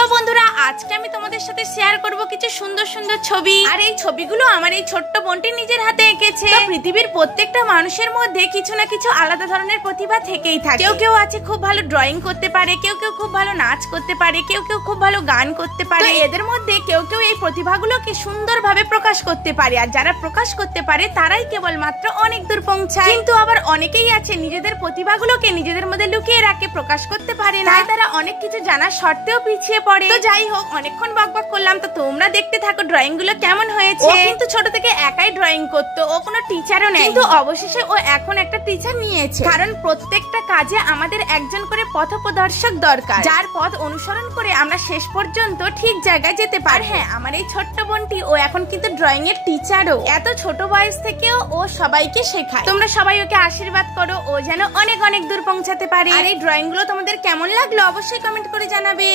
তো বন্ধুরা আজকে আমি তোমাদের সাথে শেয়ার করব কিছু সুন্দর সুন্দর ছবি। আর এই ছবিগুলো আমার এই ছোট্ট বোনটি নিজের হাতে এঁকেছে। তো পৃথিবীর প্রত্যেকটা মানুষের মধ্যে কিছু না কিছু আলাদা ধরনের প্রতিভা থেকেই থাকে। কেউ কেউ আছে খুব ভালো ড্রয়িং করতে পারে, কেউ কেউ খুব ভালো নাচ করতে পারে, কেউ কেউ খুব ভালো গান করতে পারে। এদের মধ্যে কেউ কেউ এই প্রতিভাগুলোকে সুন্দরভাবে প্রকাশ করতে পারে, আর যারা প্রকাশ করতে পারে তারাই কেবলমাত্র অনেক দূর পৌঁছায়। কিন্তু আবার অনেকেই আছে নিজেদের প্রতিভাগুলোকে নিজেদের মধ্যে লুকিয়ে রাখে, প্রকাশ করতে পারে না, তারা অনেক কিছু জানার সত্ত্বেও পিছিয়ে পড়ে। তো যাই হোক, অনেকক্ষণ বকবক করলাম, তো তোমরা দেখতে থাকো ড্রয়িং গুলো কেমন হয়েছে। ও কিন্তু ছোট থেকে একাই ড্রয়িং করতো, ও কোনো টিচারও নেই, কিন্তু অবশেষে ও এখন একটা টিচার নিয়েছে। কারণ প্রত্যেকটা কাজে আমাদের একজন করে পথপ্রদর্শক দরকার, যার পথ অনুসরণ করে আমরা শেষ পর্যন্ত ঠিক জায়গায় যেতে পারি। হ্যাঁ, আমার এই ছোট্ট বোনটি ও এখন কিন্তু ড্রয়িং এর টিচারও। এত ছোট বয়স থেকেও ও সবাইকে শেখায়। তোমরা সবাই ওকে আশীর্বাদ করো, ও যেন অনেক অনেক দূর পৌঁছাতে পারে। আর এই ড্রয়িং গুলো তোমাদের কেমন লাগলো অবশ্যই কমেন্ট করে জানাবে।